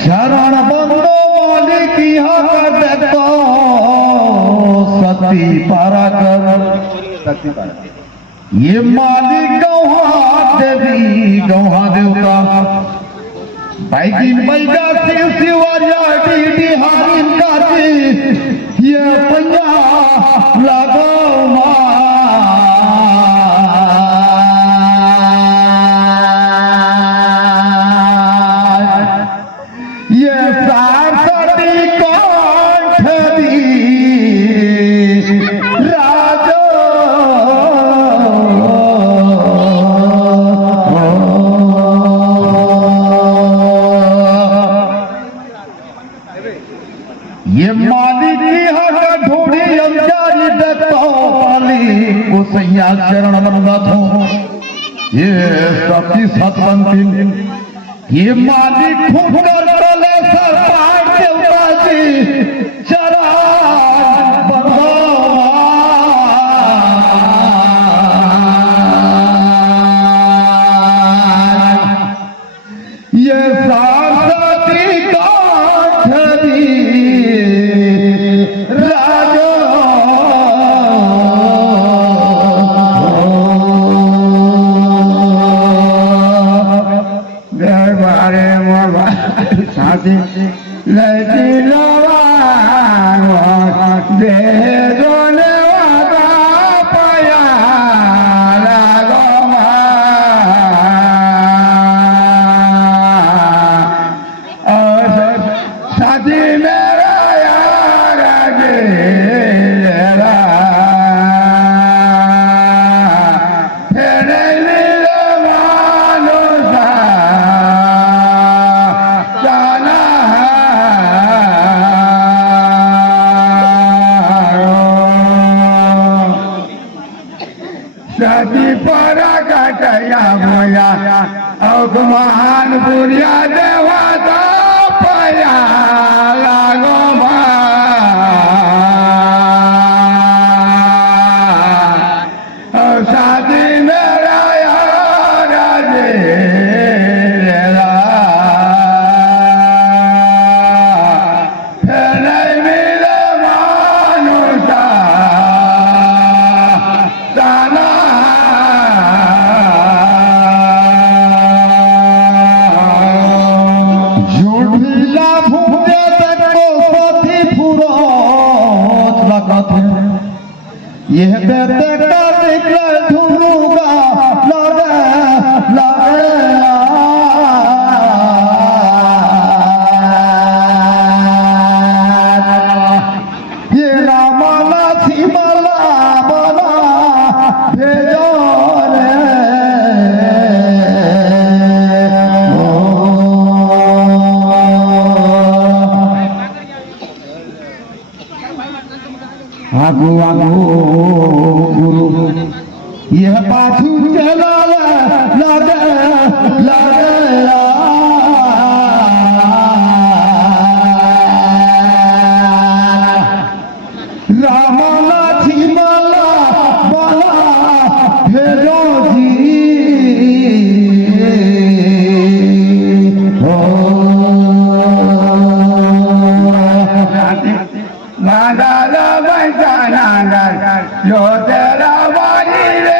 शरण बंदो मालिक यहाँ कर देतो सती पारा कर ये मालिक गौहा देवी गौहा देवता बैगिन बैगा शिव शिवारिया डी हारिन काजी ये पंजा लागो ये मालिक यहाँ का ढूंढी अंजारी देता कुसैया चरण नंदत हो ये सती सतबंदी ये मालिक फुकर तले सर पाट देवता जी चरण बंदो ये सारस्वती काठरी सती परा कटया मोया अगमान बुरिया देवता पया लागो शादी मेरा राजे यह बेटे का निकल ढूंढूंगा लागे लागे ये रामाला सीमाला बोला भेजो रे आगू आगू गुरु यह पाछू चला लागे लागे रामाला छीमाला बोला भेजो जी जो तेरा वाली रे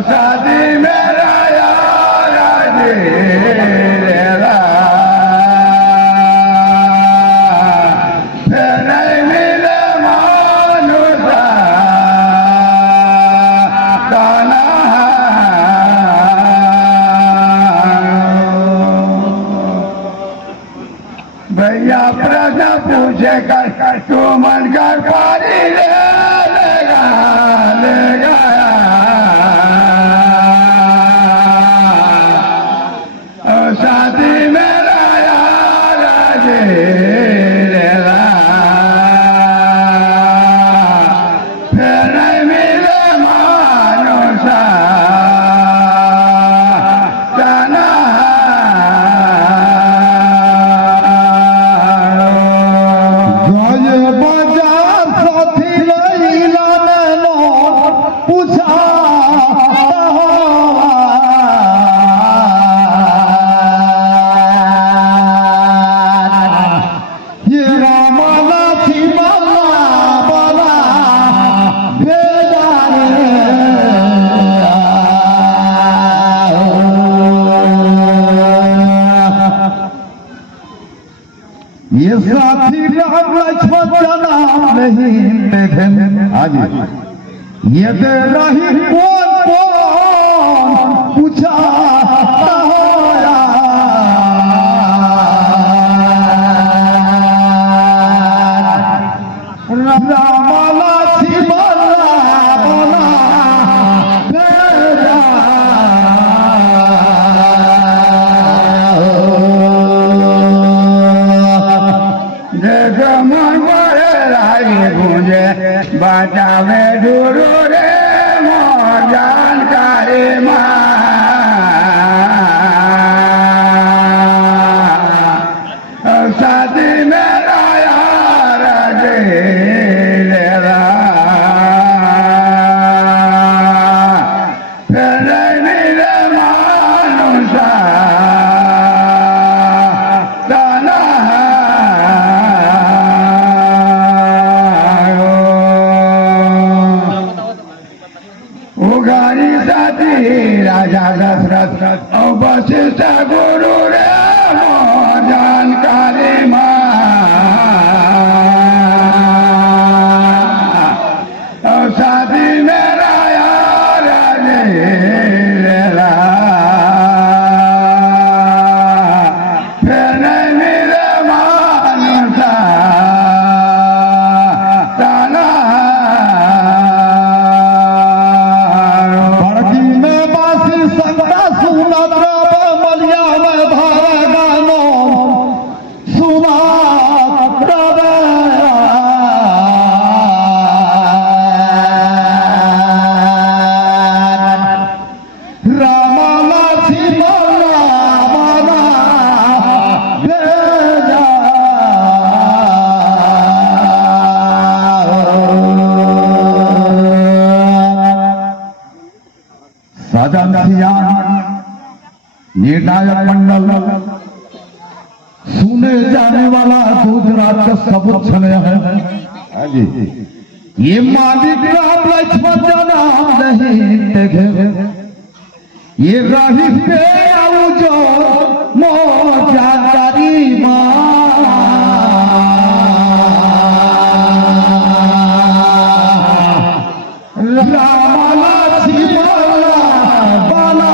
शादी मेरा यार नहीं मिले मानुसा काना भैया प्रश्न पूछे कर तू मन कर पारी लेगा लेगा शादी मेरा यार लेगा फिर नहीं मिले मानुसा नहीं देखे आज ये दे रही कौन कौन पूछा रामाला छिमला बोला गुंजे बचावे डूरू रे मोर जानकारी साथी मेरा यार जेरा फिर मेरे मानुषा राजा दशरथ वशिष्ठ गुरु रे जानकारी साथी मेरा यार जेरा फिर नहीं मेरे मानुषा निर्णायक मंडल सुने जाने वाला गुजरात का सबूत छने है ये मालिक राम लक्ष्मण जाना नहीं देखे ये रही पे आऊ जो मोजादारी रामाला छिमला बाला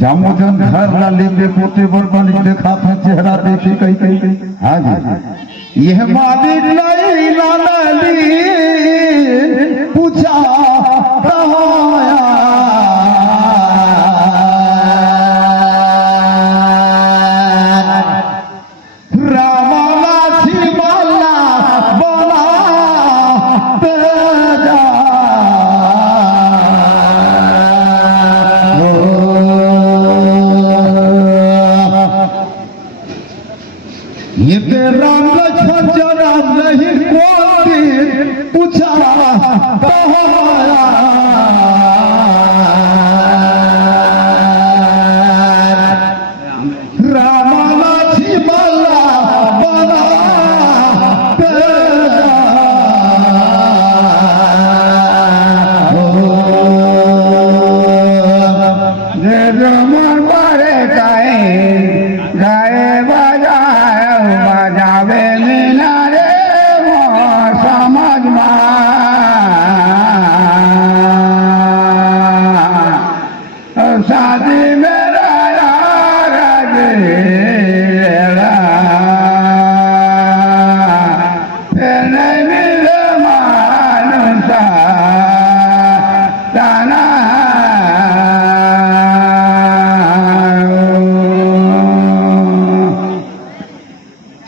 जामुजन घर ला लिंबे पोते बर्तन देखा था चेहरा देखी कहीं कहीं हाँ जी यह मालिक नहीं लाली पूछा रामाला छिमला बोला ये राम लक्ष्मण जरा नहीं कोई पूछा रामाला छिमला बना रमन बारे गाए बजावे मीना रे समझ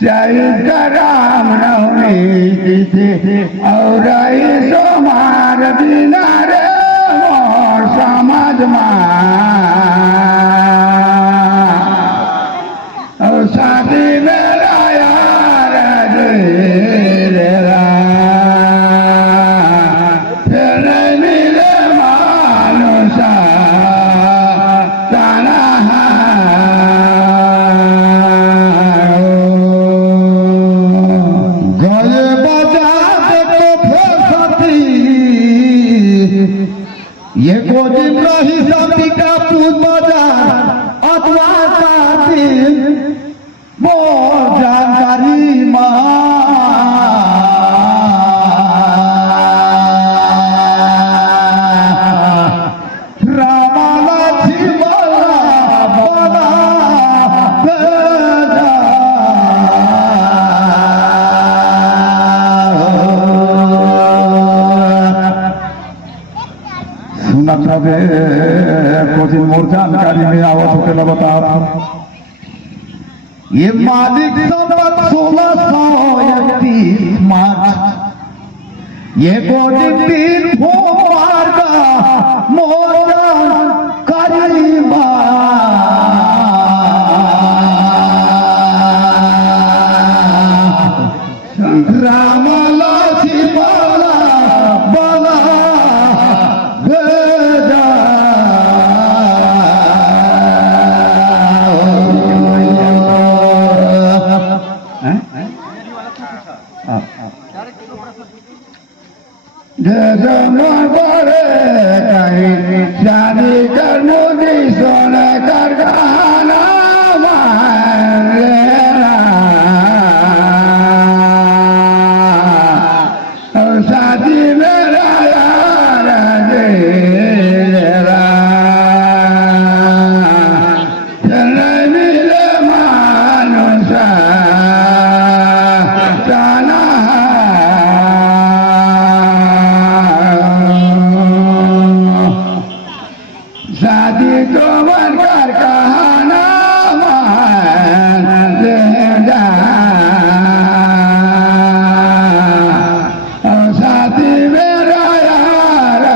चैत राम नवमी तिथि और सोमार बिना रे मोर समाज और शादी मेरा यार फिर नहीं मिले मानुषा ये को दिन रही सती का पूज बाजार अथवा का दिन मोर जानकारी रामाला जीवाला बना सुना चाहे कुछ मोर जानकारी में आवत के बता ये मालिक संबत 1631 मार्च ये गोदिन दिन भोपार का मोर करीमा रामाला शिवाला बना शादी कर मोदी सोने कर गाना और शादी मेरा यार नहीं मिले मानुषा शादी को बनकर कहाना और शादी मेरा यार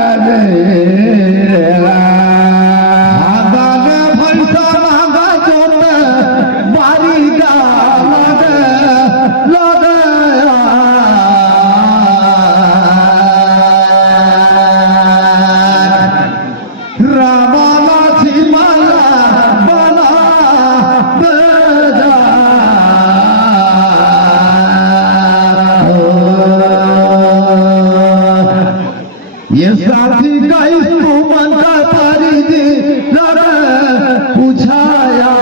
भैसा मांगा चोट बारी का रामाला सीमाला बना ये साथी का इसको मन का तारी दी पूछाया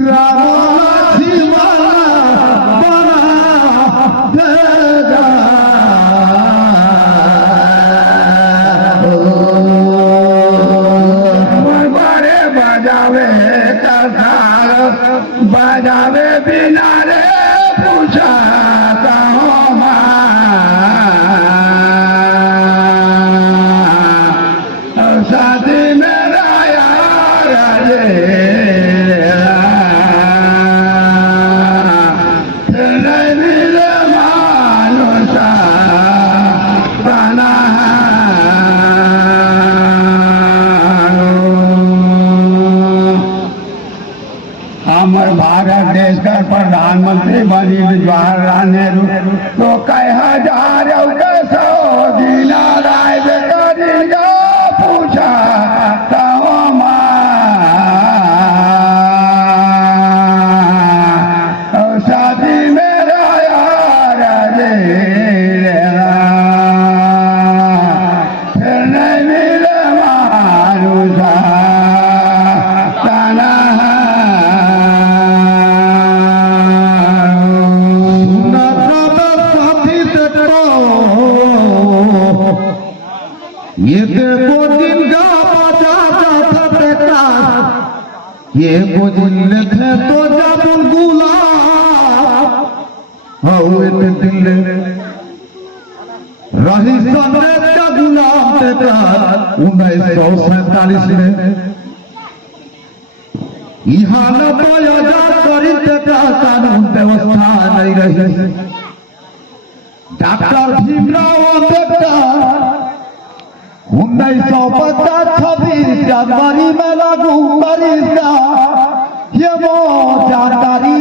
रामाला सीमाला बजावे बजावे बिना रे पूछा शादी मेरा यार नहीं मिले मानुषा बना हमारे भारत देश का प्रधानमंत्री बनी जवाहरलाल नेहरू तो कई हजार सौ दिन राय पूछा शादी मेरा यार फिर नहीं मिले मानुषा ये देखो दिन का बजा जाता बेकार ये वो दिन लिखे तो जब गुलाब हुए दिल रही समेत का गुलाम बेकार 1947 में यहाँ न बयोजा करी तेकरा कानून व्यवस्था नहीं रही डॉक्टर भीमराव अम्बेडकर 1926 जनवरी में लागू करिश्ता ये वो जानकारी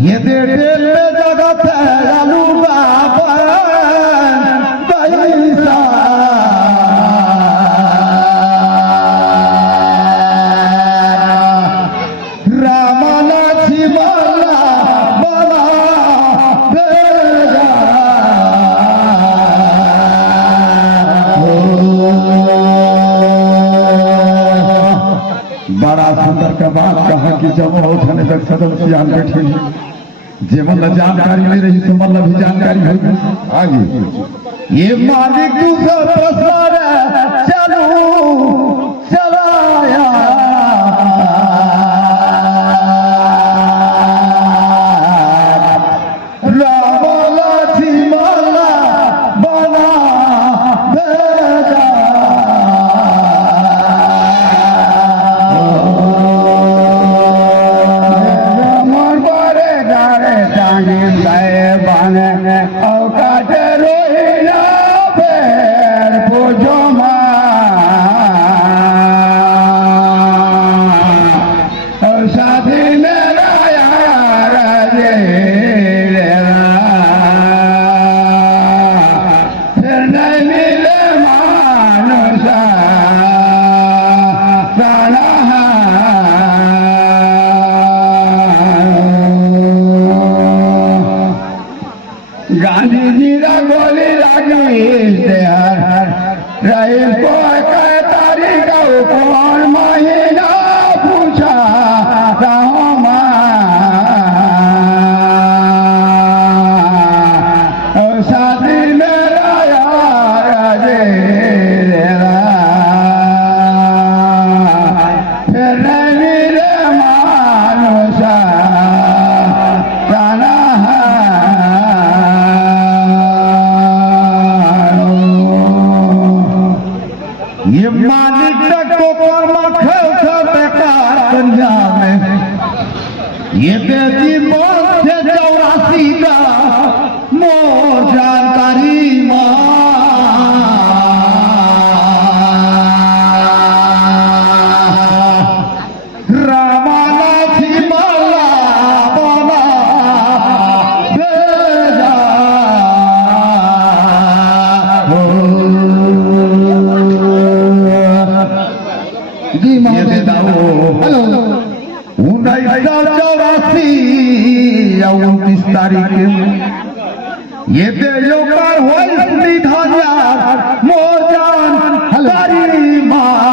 ये बेटे में जगत है लालू बाबा पैसा रामाना छिवाला बना भेजा बड़ा सुंदर का बात कहा कि जब उठने तक सदन सियान बैठे जेमन जानकारी ले रही तो मतलब भी जानकारी होगी आगे ये मालिक दूसरा प्रसार चलो चलाया रामाला छिमाला बना भेजा गांधी जी गोली लगी रईस को तारीख कौन महीना पूछा शादी मेरा यार फिर नहीं रे मानुषा ये मालिक को बेकार दुनिया में ये बेटी मौत से 84 का मोर जानकारी रामाला छिमाला बना भेजा जी हेलो 1984 तारीख ये बेयोकार हो संविधान मोर जान हमारी माँ